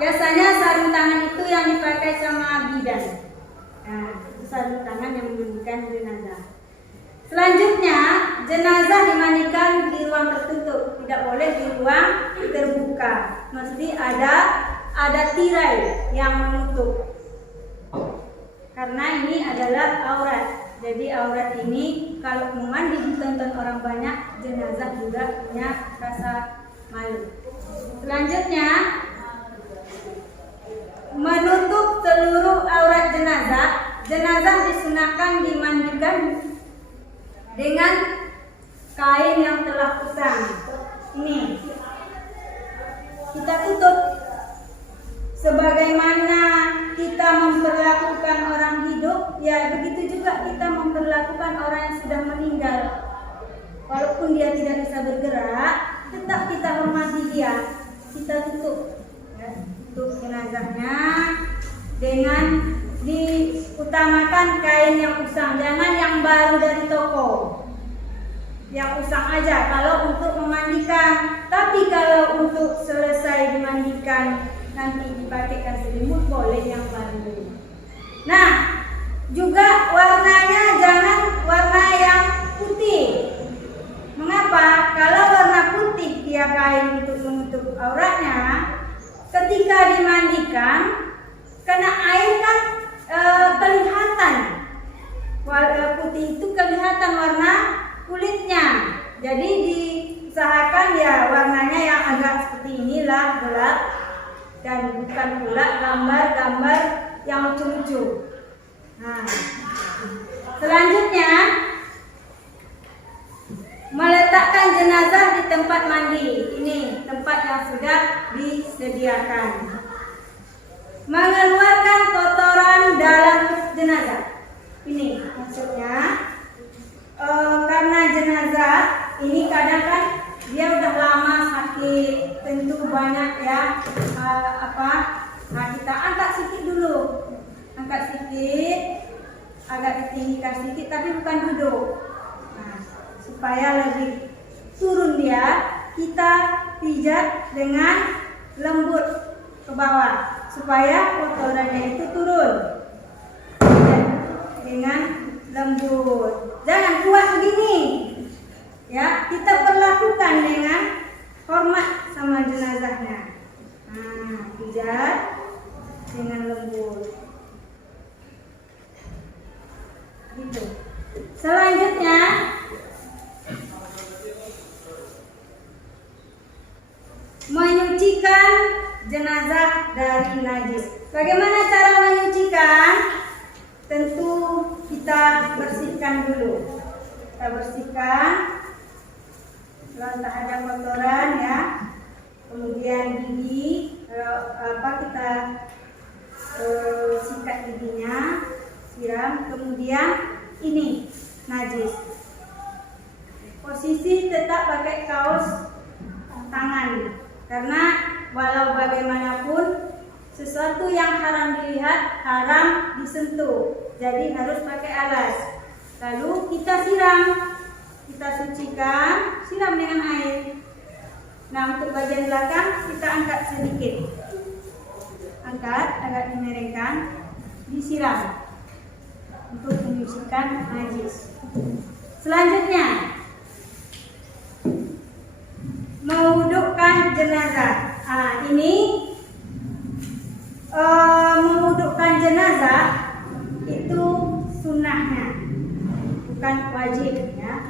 biasanya sarung tangan itu yang dipakai sama bidan. Nah, itu sarung tangan yang memandikan jenazah. Selanjutnya, jenazah dimandikan di ruang tertutup, tidak boleh di ruang terbuka. Mesti ada tirai yang menutup. Karena ini adalah aurat. Jadi aurat ini kalau mandi ditonton orang banyak, jenazah juga punya rasa malu. Selanjutnya, menutup seluruh aurat jenazah. Jenazah disunahkan dimandikan dengan kain yang telah usang. Ini kita tutup. Sebagaimana kita memperlakukan orang hidup, ya begitu juga kita memperlakukan orang yang sudah meninggal. Walaupun dia tidak bisa bergerak, tetap kita hormati dia. Kita tutup, ya, tutup jenazahnya dengan diutamakan kain yang usang, jangan yang baru dari toko. Yang usang aja kalau untuk memandikan. Tapi kalau untuk selesai dimandikan nanti dipakaikan selimut, boleh yang baru. Nah, juga warnanya jangan warna yang putih. Mengapa? Kalau warna putih dia kain untuk menutup auratnya, ketika dimandikan kena air kan kelihatan. Putih itu kelihatan warna kulitnya. Jadi diusahakan ya warnanya yang agak seperti inilah, gelap, dan bukan pula gambar-gambar yang lucu-lucu. Nah, selanjutnya meletakkan jenazah di tempat mandi. Ini tempat yang sudah disediakan. Mengeluarkan kotoran dalam jenazah. Ini maksudnya karena jenazah ini kadang kan dia udah lama sakit, tentu banyak ya Nah, kita angkat sedikit dulu, angkat sedikit, agak ditinggikan sedikit, tapi bukan duduk. Nah, supaya lebih turun dia, kita pijat dengan lembut ke bawah, supaya kotorannya itu turun. Pijat dengan lembut, jangan kuat begini. Ya, kita perlakukan dengan hormat sama jenazahnya. Nah, pijat dengan lembut. Gitu. Selanjutnya, menyucikan jenazah dari najis. Bagaimana cara menyucikan? Tentu kita bersihkan dulu. Kita bersihkan. Kalau tak ada kotoran ya, kemudian gigi, kita sikat giginya, siram, kemudian ini najis. Posisi tetap pakai kaos tangan, karena walau bagaimanapun sesuatu yang haram dilihat, haram disentuh, jadi harus pakai alas. Lalu kita siram. Kita sucikan, siram dengan air. Nah, untuk bagian belakang kita angkat sedikit. Angkat, agak dimiringkan, disiram untuk menyucikan najis. Selanjutnya, mewudukkan jenazah. Ini mewudukkan jenazah itu sunnahnya, bukan wajib ya.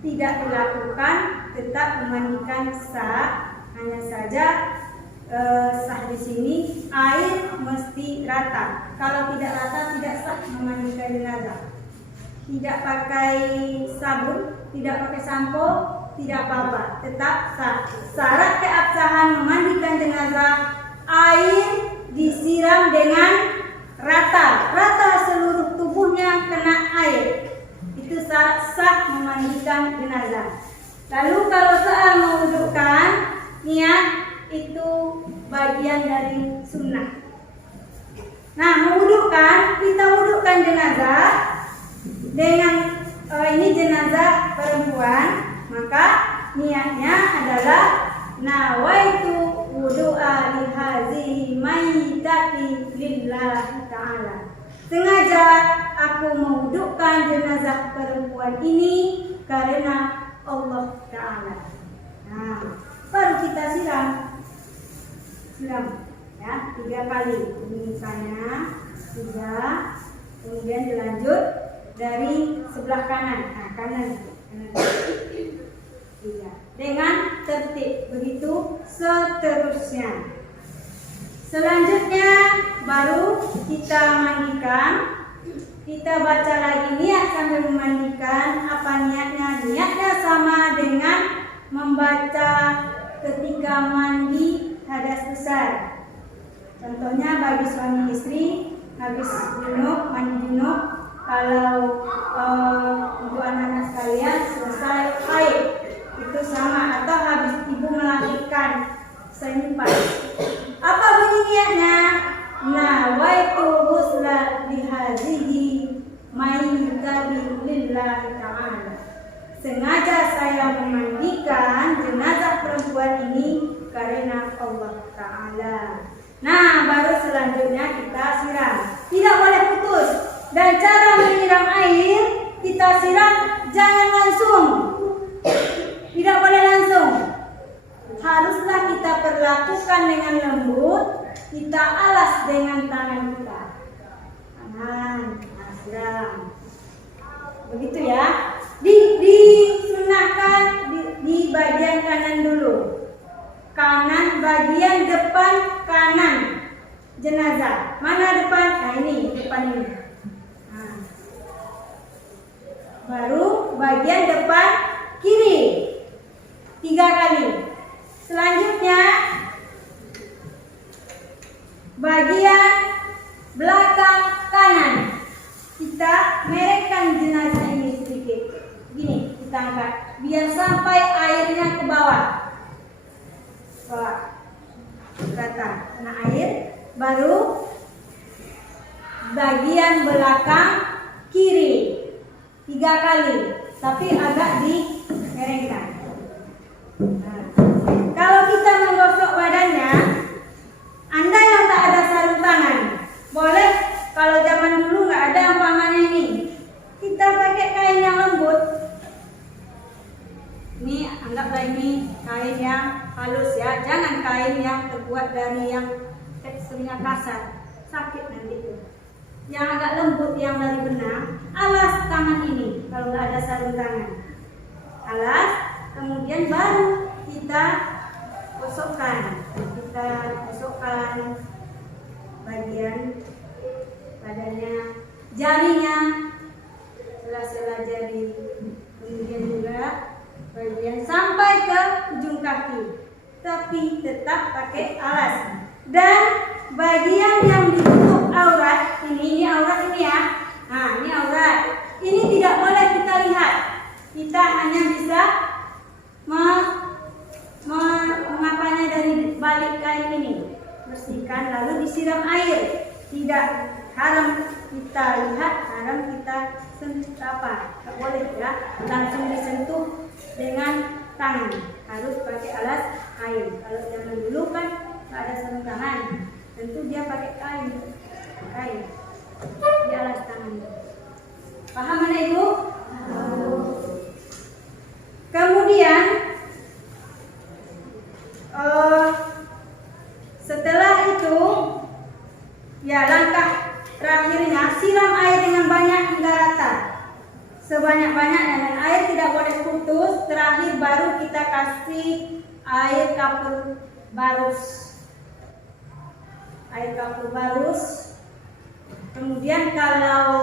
Tidak dilakukan, tetap memandikan sah. Hanya saja sah di sini air mesti rata. Kalau tidak rata tidak sah memandikan jenazah. Tidak pakai sabun, tidak pakai sampo, tidak apa-apa, tetap sah. Syarat keabsahan memandikan jenazah, air disiram dengan rata seluruh tubuhnya kena air. Itu syarat sah memandikan jenazah. Lalu kalau soal mewudukkan, niat itu bagian dari sunnah. Nah, mewudukkan, kita wudukkan jenazah dengan ini jenazah perempuan, maka niatnya adalah nawaitu wudu'a li hazihi Sengaja aku mewudukkan jenazah perempuan ini karena Allah Ta'ala. Nah, baru kita siram ya 3 kali. Ini sana 3, kemudian dilanjut dari sebelah kanan. Nah, kanan 3 dengan tertib, begitu seterusnya. Selanjutnya baru kita mandikan. Kita baca lagi niat sambil memandikan. Apa niatnya? Niatnya sama dengan membaca ketika mandi hadas besar. Contohnya bagi suami istri habis junub, mandi junub, kalau untuk anak-anak sekalian selesai haid itu sama, atau habis ibu melahirkan senyipan. Apa bunyi niatnya? Nawaitu ghusla lihazihi mayyitabi lillahi ta'ala. Sengaja saya memandikan jenazah perempuan ini karena Allah Ta'ala. Nah, baru selanjutnya kita siram. Tidak boleh putus. Dan cara menyiram air, kita siram jangan langsung. Tidak boleh langsung. Haruslah kita perlakukan dengan lembut. Kita alas dengan tangan kita. Tangan, siram. Begitu ya. Disunahkan di bagian kanan dulu. Kanan, bagian depan kanan jenazah. Mana depan? Nah, ini depan ini. Nah. Baru bagian depan kiri 3 kali. Selanjutnya bagian belakang kanan. Kita merekkan jenazah ini sedikit. Gini, kita angkat biar sampai airnya ke bawah. Kata kena air. Baru bagian belakang kiri 3 kali, tapi agak dimiringkan. Nah, kalau kita menggosok badannya, Anda yang tak ada sarung tangan, boleh. Kalau zaman dulu nggak ada umpamanya ini, kita pakai kain yang lembut. Ini anggaplah ini kain yang halus ya, jangan kain yang terbuat dari yang teksturnya kasar, sakit nanti itu. Yang agak lembut, yang dari benang, alas tangan ini kalau nggak ada sarung tangan. Alas, kemudian baru kita gosokkan. Kita gosokkan bagian badannya, jarinya, sela-sela jari, kemudian juga bagian sampai ke ujung kaki, tapi tetap pakai alas. Dan bagian yang ditutup aurat ini aurat ini ya. Nah, ini aurat. Ini tidak boleh kita lihat. Kita hanya bisa mengapanya dari balik kain ini. Bersihkan lalu disiram air. Tidak haram kita lihat, haram kita sentuh apa? Tak boleh ya. Langsung disentuh dengan tangan. Harus pakai alas air. Kalau zaman dulu kan tak ada sarung tangan, tentu dia pakai kain di alas tangan. Paham mana ibu? Kemudian setelah itu ya langkah terakhirnya siram air dengan banyak hingga rata, sebanyak-banyaknya, dan air tidak boleh putus. Terakhir baru kita kasih air kapur barus. Kemudian kalau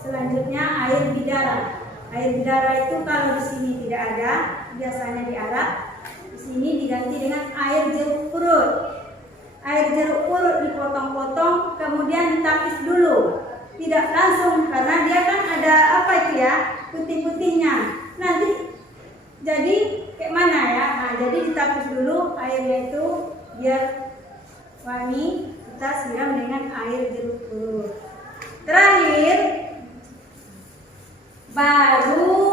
selanjutnya air bidara. Air bidara itu kalau di sini tidak ada, biasanya di Arab. Di sini diganti dengan air jeruk purut. Air jeruk purut dipotong-potong, kemudian ditapis dulu. Tidak langsung karena dia kan ada apa itu ya, putih-putihnya. Nanti jadi kayak mana ya? Nah, jadi ditapis dulu airnya itu biar wangi. Kita siram dengan air jeruk purut. Terakhir baru